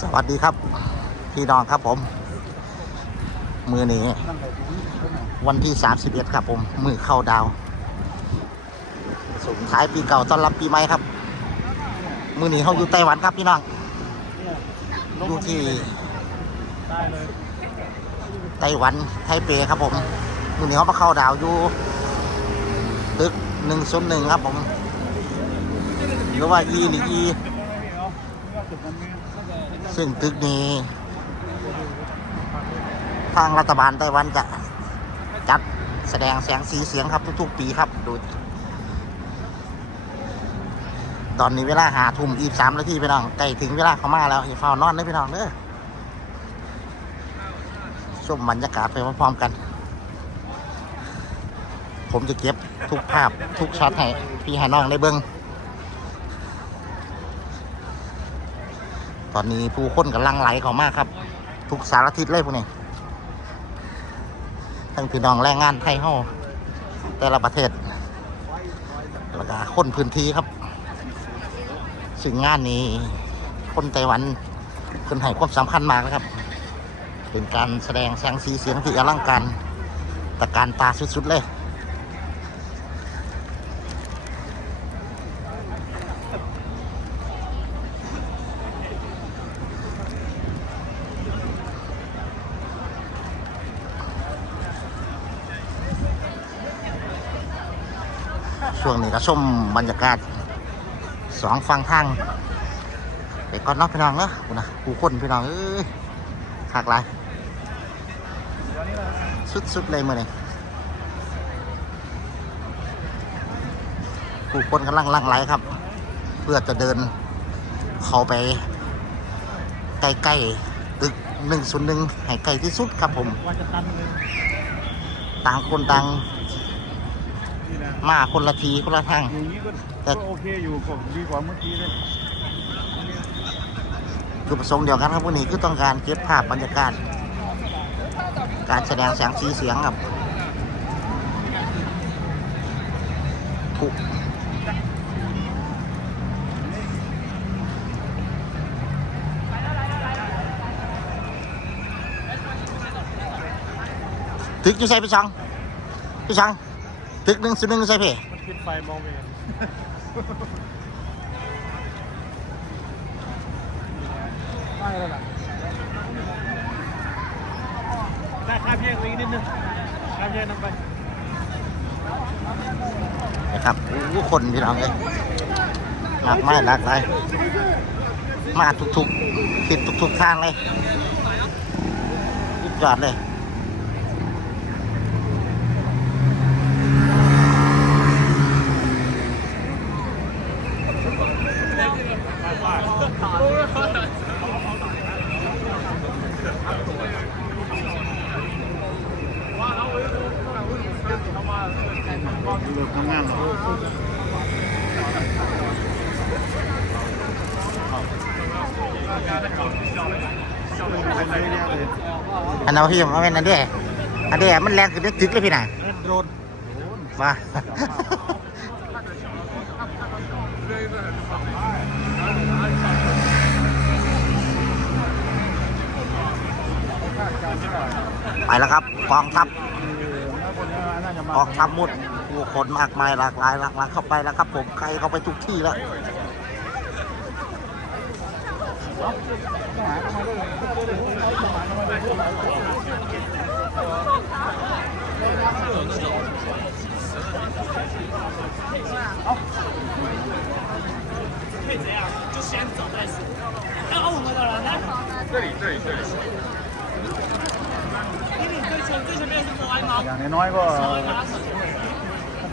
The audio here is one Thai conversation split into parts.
สวัสดีครับ พี่น้องครับผม มือนี้ วันที่ 31 ครับผม มือเข้าดาวส่งท้ายปีเก่าต้อนรับปีใหม่ครับ มือนี้เขาอยู่ไต้หวันครับพี่น้องอยู่ที่ไต้หวันไทเปครับผมมือนี้เขามาเข้าดาวอยู่ตึกหนึ่งศูนย์หนึ่งครับผมหรือว่า E หรือ E ซึ่งตึกนี้ ทางรัฐบาลไต้หวันจะจัดแสดงแสงสีเสียงครับทุกๆ ปีครับดูตอนนี้เวลาหาทุ่มอีสามนาทีพี่น้องใกล้ถึงเวลาเขามาแล้วอย่าเฝ้านอนเลยพี่น้องเด้อชมบรรยากาศไปพร้อมๆกัน ผมจะเก็บทุกภาพทุกช็อตให้พี่ห้น้องได้เบิ้ง ตอนนี้ผู้คนกำลังไหลเข้ามากครับ ทุกสารทิศเลยพวกนี้ทั้งพี่น้องแรงงานไทยเฮาแต่ละประเทศแล้วก็คนพื้นที่ครับ สิ่งงานนี้ คนไต้หวันคนให้ความสำคัญมากนะครับ เป็นการแสดงแสงสีเสียงที่อลังการตะการตาสุดๆเลย ช่วงนี้ก็ชมบรรยากาศสองฝั่งทางไปก่อนเนาะพี่น้องเนาะกูนะกูคนพี่น้องเอ้ยขากหลายสุดๆเลยมื่อนี้ผู้คนกำลังลังไหลครับ เพื่อจะเดินเข้าไปใกล้ๆตึกหนึ่งศูนย์หนึ่งให้ใกล้ที่สุดครับผมต่างคนต่าง มาคนละทีคนละทางอย่างนี้ก็แต่ก็โอเคอยู่ก็ดีกว่าเมื่อกี้เลยจุดประสงค์เดียวกันครับวันนี้คือต้องการเก็บภาพบรรยากาศ การแสดงแสงสีเสียงครับถูกตึกอยู่ใส่พี่ชังพี่ชัง ตึกหนึ่งสุดหนึ่งใส่พี่มันปิดไฟมองไม่เห็นได้แล้วล่ะได้ค่าเพียงอีกนิดนึงค่าเพียงนำไปนะครับผู้คนพี่น้องเลยหลากไม้หลากหลายมาทุกๆติดทุกๆทางเลยยุดยอดเลย เลือกงานหรออันนั้นพี่มาเป็นอันเดียอันเดียมันแรงขึ้นได้ตึกเลยพี่น่ะโดนมาไปแล้วครับกองทัพ กองทัพมุดผู้คนมากมายหลากหลายหลากหลายเข้าไปแล้วครับ ผมใครเข้าไปทุกที่แล้ว อย่างน้อยๆก็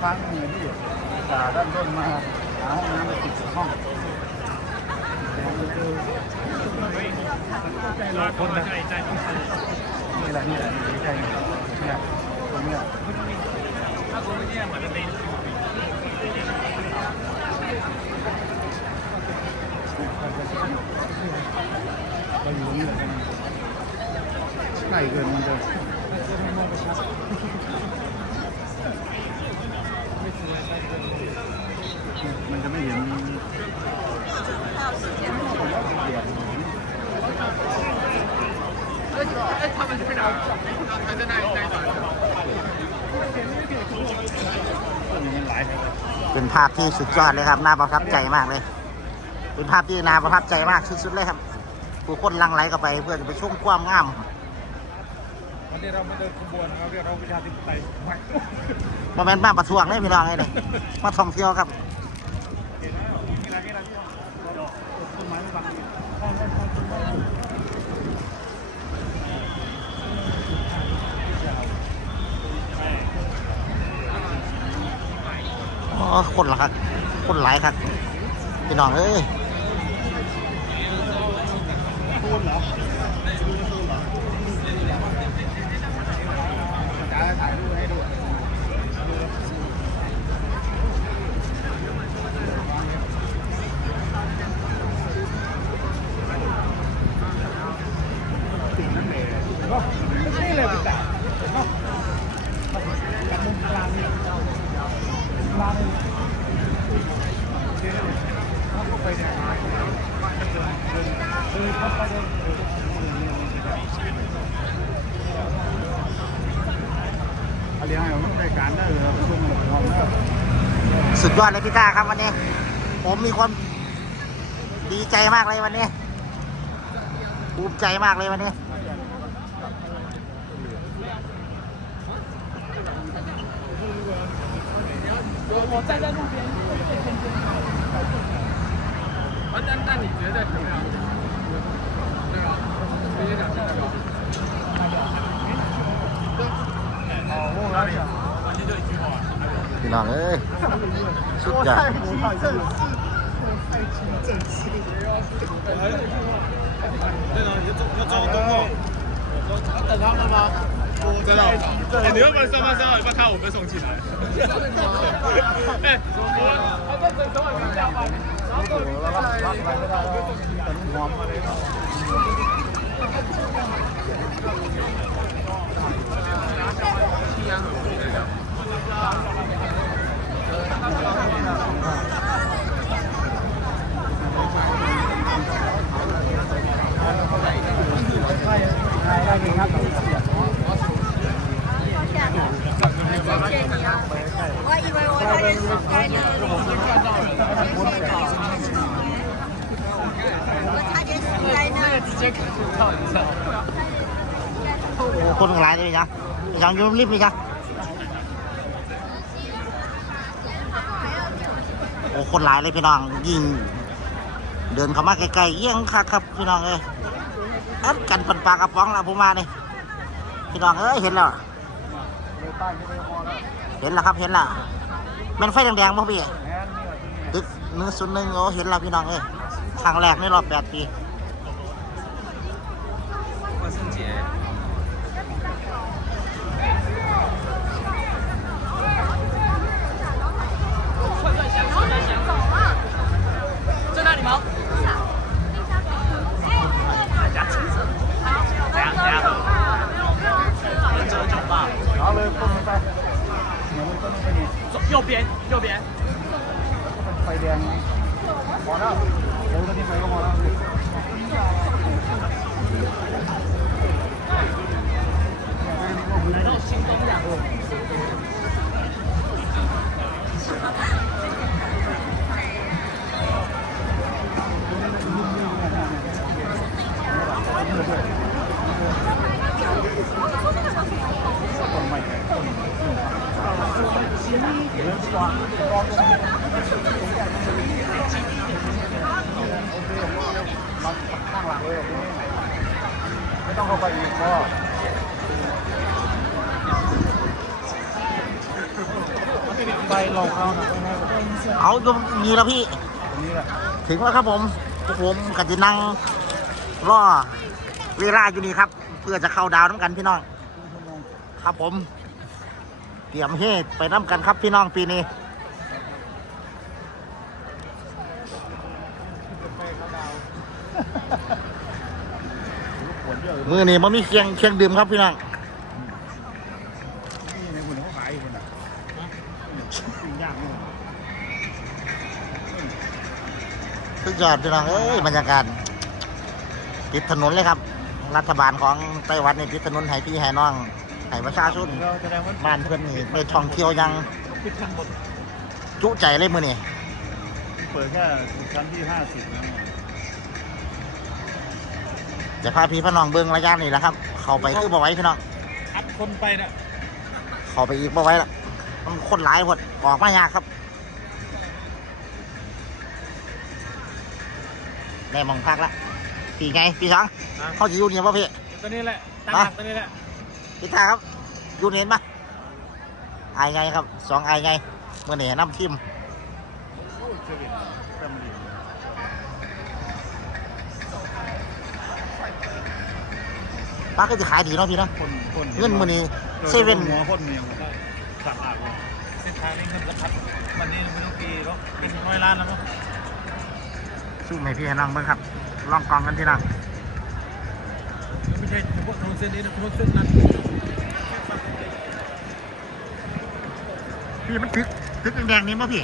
ครั้งหนึ่งที่จากด้านต้นมาหาห้องน้ำไปติดห้องใจเราคนนะนี่แหละนี่แหละนี่ใจเนี่ยตรงเนี้ยเราอยู่ตรงนี้แหละใกล้เกินมันจะ มันจะไม่เห็นเป็นภาพที่สุดยอดเลยครับ น่าประทับใจมากเลย เป็นภาพที่น่าประทับใจมากสุดๆเลยครับผู้คนลังไหลเข้าไปเพื่อจะไปชมความงาม วันนี้เรามาเดินขบวนนะครับเรียกเราประชาธิปไตยมาแม่นบ้านประท้วงเลยพี่น้องไงเลยมาท่องเที่ยวครับอ๋อคนละครับ คนหลายครับพี่น้องเอ้ยพูดเหรอจะถ่ายรูปให้ดูนี่เลยพี่ตากันมุมกลางเนี่ยกลางเลย เข้าไปเนี่ยเดินเข้าไปเลยอะไรให้เราไม่ได้การได้เลยช่วงเราเรา สุดยอดเลยพี่ต้าครับวันนี้ ผมมีความดีใจมากเลยวันนี้ ภูมิใจมากเลยวันนี้ 我站在路边， 别在前面，对吧？直接讲这。一下。现在几号啊？哪！哎，出价。太震惊！我太震惊！哎，对啊，你要中，要中中中。我等他们吗？真的。哎，你要不要上班？上，要不要看我哥送进来？哈哈哈哈哈！等我一下吗？然后到你在。 我以为我在认识该那个我差点死 在那。直接看到你知道。 โอ้คนหลายเลยจ้ะยังอยุ่รีบเลยจ้ะโอ้คนหลายเลยพี่น้องยิ่งเดินเข้ามาใกล้ๆเยี่ยงคักครับพี่น้องเอ้ยอัดกันปันปลากระป๋องละผมมาเนี่ยพี่น้องเอ้ยเห็นแล้วเห็นแล้วครับเห็นแล้วแมันไฟแดงๆป่ะพี่ตึกหนึ่งศูนย์หนึ่งโอ้เห็นแล้วพี่น้องเอ้ยครั้งแรกในรอบแปดปี ลองเอาหน่อยให้เอาอยู่มีแล้วพี่ ตรงนี้แหละถึงแล้วครับผมพวกผมกัจะนั่งรอเวลาอยู่นี่ครับ เพื่อจะเข้าดาวน้ำกันพี่น้อง ครับผม เตรียมเฮดไปน้ำกันครับพี่น้องปีนี้ปวดเยอะเลยมือนี้มันมีเคียงเคียงดื่มครับพี่น้อง นี่ในคนเขาขายคนอะปิ้งย่างนี่ สุด ยอดพี่น้องเอ้ยบรรยากาศติดถนนเลยครับ รัฐบาลของไต้หวันนี่พิจนุนให้พี่ให้น้องให้ประชาชนเราแสดงว่าบ้านเพื่อนนี่ไปท่องเที่ยวอยังปิดทั้งหมดจุใจเลยมือนี่เปิดแค่ชั้นที่ห้าสิบนะจะพาพี่พี่น้องเบิ้งระยะนี่แหละครับ เข้าไปคือบ่ไหว้พี่น้องอัดคนไปนะเข้าไปอีกบ่ไหว้ละมันคนหลายหมดออกมายากครับ ได้หมองพักละพี่ไงพี่ช้างเขาจะอยู่เนี่ยป่ะพี่ตัวนี้แหละตั้งอะหลักตัวนี้แหละพี่ตาครับอยู่เนี่ยเห็นปะอายไงครับสองอายไงเมื่อนี่น้ำทิมโอ้ยเจอกันจำดีป้าก็จะขายดีเนาะพี่เนาะคนคนเงินมื้อนี้เซเว่นหัวคนเมียขาดอาดเลยเส้นทางนี้เงินกระทัดวันนี้ไม่ต้องปีหรอกเป็นร้อยล้านแล้วมั้ง สู้ให้พี่ให้น้องเบิ้งครับลองกองกันพี่น้องไม่ใช่เฉพาะถนนเส้นนี้นะถนนเส้นนั้นพี่มันตึกตึกแดงๆนี่ป่ะพี่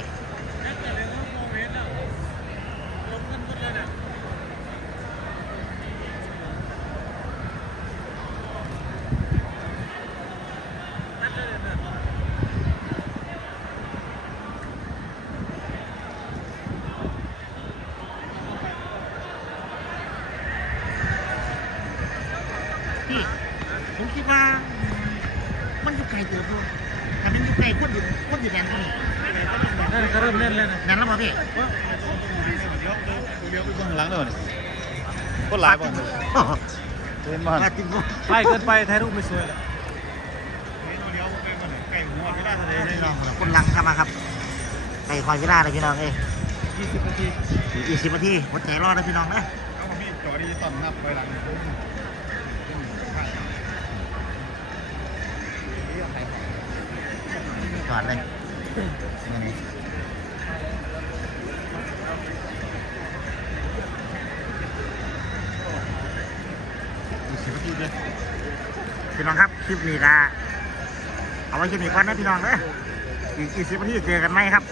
พี่ผมคิดว่า มันอยู่ไกลเกินด้วยแต่มันอยู่ไกลคนอยู่คนอยู่แดนเท่านี้ นั่นก็เริ่มเล่นแล้วนะแดนแล้วป่ะพี่เลี้ยวไปเบื้องหลังเลยคนหลายบ่เห็นบ่มาจริงป่ะใกล้เกินไปถ่ายรูปไม่สวยเลยเลี้ยวไปก่อนใกล้หัวไม่ได้ทะเลเลยพี่น้องคนลังเข้ามาครับไก่คอยเวลาเลยพี่น้องเอ้ย20นาทีอีกยี่สิบนาทีหัวใจรอดนะพี่น้องนะเอามีจอดิจิตอลนับไปหลังก่อนเลยนี่ยี่สิบนาทีเลยพี่น้องครับค ลิปนี้ละเอาไว้คลิปนี้ก่อนนะพี่น้องนะอีกกี่สิบนาทีเจอกันไหมครับ